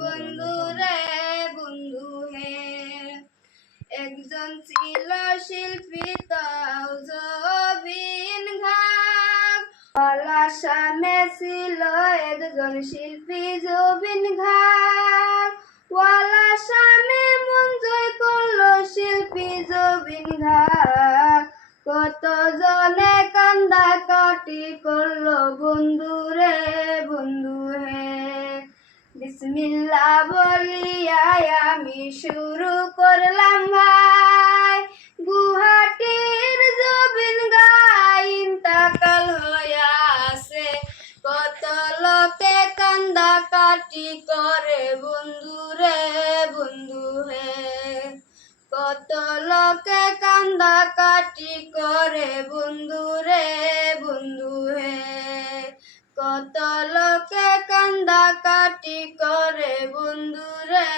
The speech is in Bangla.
বন্ধু রে বন্ধু হে। একজন ছিল শিল্পী তাও জবিন ঘাগ, গলার সামনে ছিল একজন শিল্পী জবিন ঘাগ, গলার সামনে মন জয় করলো শিল্পী জবিন ঘাগ। কত জনে কান্দা কাটি করলো বন্ধু রে বন্ধু হে। বিসমিল্লাহ বলিয়া আমি শুরু করলাম ভাই, গুহাটির জবিন গাই ইন্তাকাল হইয়া আছে। কত লোকে কান্দা কাটি করে বন্ধু রে বন্ধু হে। কত লোকে কান্দা কাটি করে বন্ধু রে বন্ধু হে। কত লোকে কান্দা কাটি করে বন্ধু রে